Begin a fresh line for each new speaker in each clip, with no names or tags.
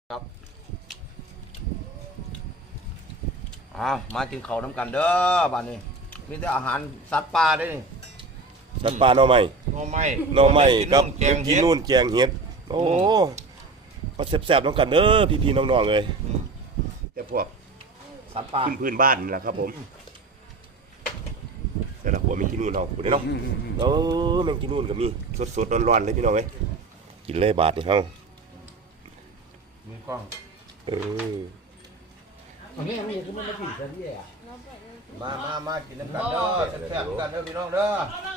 ครับมากินข้าวน้ำกันเด้อบ้านนี้มีแต่อาหารสัตว์ป่าได้นี่
สัตว์ป่าหน่อไม้กับกินนู่นแจงเห็ดโอ้ก็แซ่บๆน้องกันเด้อพี่ๆน้องๆเลยแต่พวก
สัตว์ป่า
พื้นบ้านนี่แหละครับผมแต่ละหัวมีกินนู่นเอาคุณเนาะแมงกินนู่นก็มีสดๆร้อนๆเลยพี่น้องเอ้ยกินเลยบาทนี่เฮา
มีกล้องอันนี้คือมันมากินซะที่อ่ะมากินน้ำกันเด้อแซ่บๆกันเด้อพี่น้องเด้อ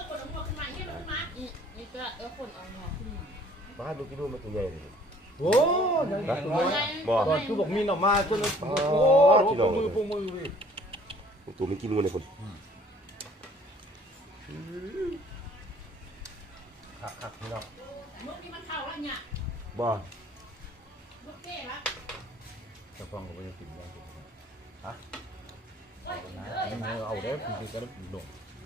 บ้านมีกินนู่นมันตัวใหญ่เลย
โอ้ยัง
บ่
ก่อนคือบอกมีหน่อไม้ตัวนึงโอ้ปูมือ
ตัวมีกินนู่นเลยคน
ขักพี่น้องบ่จะฟังก็ไม่ได้กินได้ฮะเอาได้คุณก็ได้ดง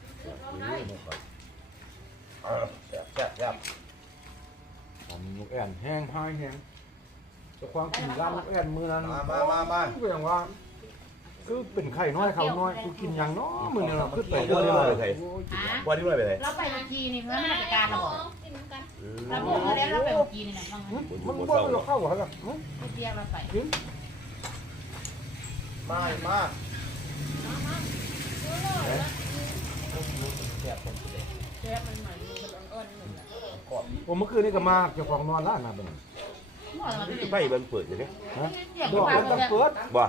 แซ่บผมลูกแอนแห้งหายแห้งจะความกินร้านลูกแอนมือนั้นมาก็อย่างว่าคือเป็นไข่น้อยเขาน้อยกูกินอย่างน้อมือเนี่ยเราขึ้นไปเรื่อยๆเลย
วันที่เมื่อไหร่ไปไหน
เราไปเมื่อกี้นี่เพื่อนราชการเราบอกเราบอกมาแล้วเราไปเมื่อกี้นี่นะ
มันบ่เราเข้าเหรอครับ
เรียกเราไป
มาผมเมื่อคืนนี้ก็มาเจ้าของนอนร้านนะเป็น
ไม่มันเปิดอยู่เนี่ย
ฮะบอกมันต้องเปิด
บ่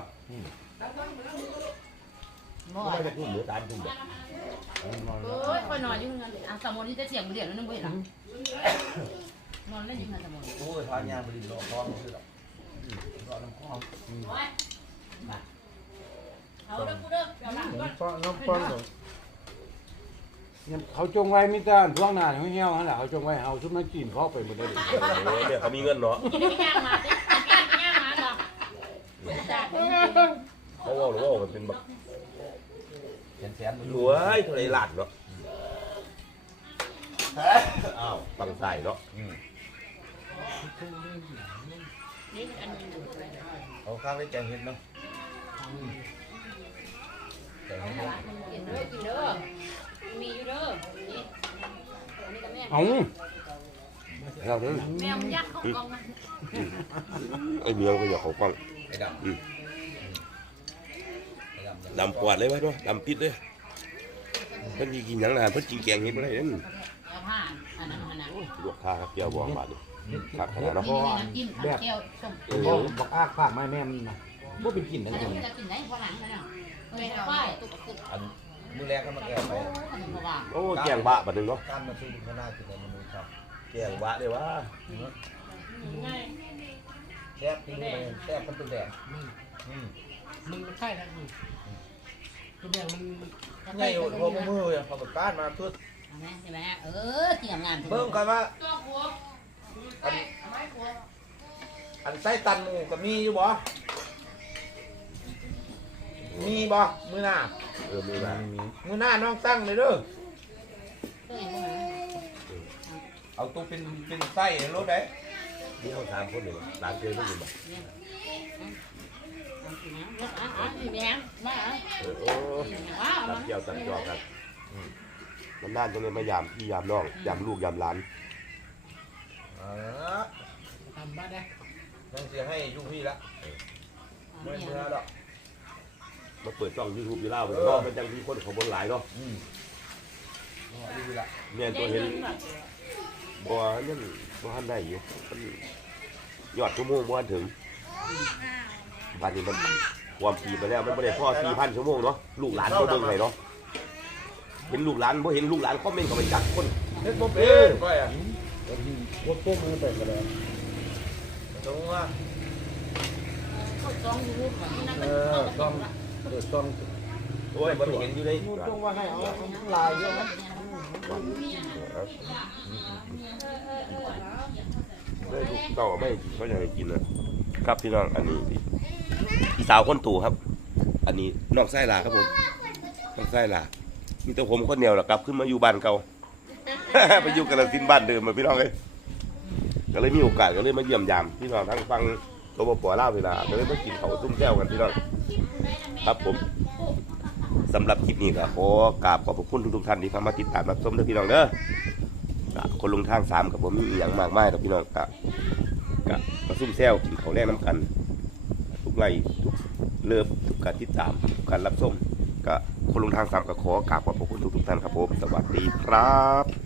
ไม่ได้ทุ่มหรือตามทุ่มแบบ
คอยนอนอยู่เงินสมุนที่จะเสียงเดียวนั่นไม่เห็นหรอนอนเล่นอยู่เงินสมุน
โอ้ยทานยาบริโภคท้องคือหรอกรอน้ำข้าวน้ำปั้นเนี่ยเขาจงไว้มิตรช่วงหน้าเขาเหี้ยวนั่นแหละเขาจงไว้เอาชุดนักกินเข้าไปหมดเลย
เนี่ยเขามีเงินเนาะเขาว่าหรือว่ามันเป็นแบบ
แสน
รวยเท่าไรหลัดเนาะอ้าวตังใส่เนาะ
เอาข้าวได้แกงเห็ดเนาะ
กินเด้อมีอยู่เด้อ
เอาเราเด้อ
แมวยักษ์เข้ากอง
ไอ้เมียก็อยากเขาฟัง
ไอ้
ดำกวาดเลยวะด้วยดำปิดเลยเพิ่นกินอย่างนั้นเพิ่นกินแกงเห็ดอะไรนั่นลวกข้าครับเกี่ยวบ่บาดนี่ขาดขนาดเนาะ
แบบ
บอกอ้าปากไม่แม่มันนะว่าเป็นกลิ่นนั่นเองอันมือแรกก็มาแกงไป
โอ้แกงบะบาดนึงเนาะ
การมาซื้อข้าวหน้ากินในเมนูครับ
แกงบะเลยวะ
แซ่บจริงเลยแซ่บมันเป็นแดด
มันใช่แล้วตัวแดงมัน
ไงอยู่พวกมือพอประกาศมาทุก
ใช่ไหมกินงาน
เบิ่งกันว่าอันไส้ตันหมูกับมีอยู่บ่มีบ่มือหน้ามือหน้าน้องตั้งเลยเด้อเอาตัวเป็นไส้รถได้
นี่เขา3คนเลยหลานเจอไม่อยู่บ่ตัดเกี่ยวตัดจอกกันมันน่าจะเลยมายามพี่ยามน้องยามลูกยามหลาน
ทำบ้านได้
ยังเสียให้ยุ่งพี่ละไม่เมื่อดอก
มาเปิดช่องยูทูบอยู่แล้วเพราะมันจังที่คนเขาบนหลายเนาะเนี่ยตัวเห็นบัวนั่นบัวท่านได้อยู่ยอดชั่วโมงบัวถึงบ้านนี้มันความถี่ไปแล้วมันไม่ได้พ่อ4,000 ชั่วโมงเนาะลูกหลานเขาเบิ่งไงเนาะเห็นลูกหลานบ่เห็นลูกหลานคอมเมนต์เขาไปจักคน
เฮ็ดบ่เป็นไปอ่ะพวกมันเป็นกันแล้วตรงว่าต้อง
โอ้ยมันเห็นอยู่ใน
ตรงว่าให้เอาลายเยอะนะ
ได้ลูกเต่าไม่เขาอยากให้กินนะครับพี่น้องอันนี้พี่สาวคนตู่ครับ อันนี้น้องไส้ลาครับผมน้องไส้ลามีแต่ผมคนเดียวแหละกลับขึ้นมาอยู่บ้านเก่า ไปอยู่กาฬสินธุ์บ้านเดิมมาพี่น้องเลยก็เลยมีโอกาสก็เลยมาเยี่ยมยามพี่น้องทั้งฟังตัวปอเล่าเวลาจะได้มากินเขาวซุ่มแซวกันพี่น้องครับผมสำหรับคลิปนี้ก็ขอกราบขอบพระคุณทุกท่านที่เข้ามาติดตามรับชมด้วยพี่น้องเด้อคนลงทาง3กับผมมีอย่างมากมายครับพี่น้องกะมาซุ่มแซวกินเขาวแรกน้ำกันทุกไลค์ทุกเลิฟทุกการติดตามทุกการรับชมก็คนลงทาง3ก็ขอกราบขอบพระคุณทุกท่านครับผมสวัสดีครับ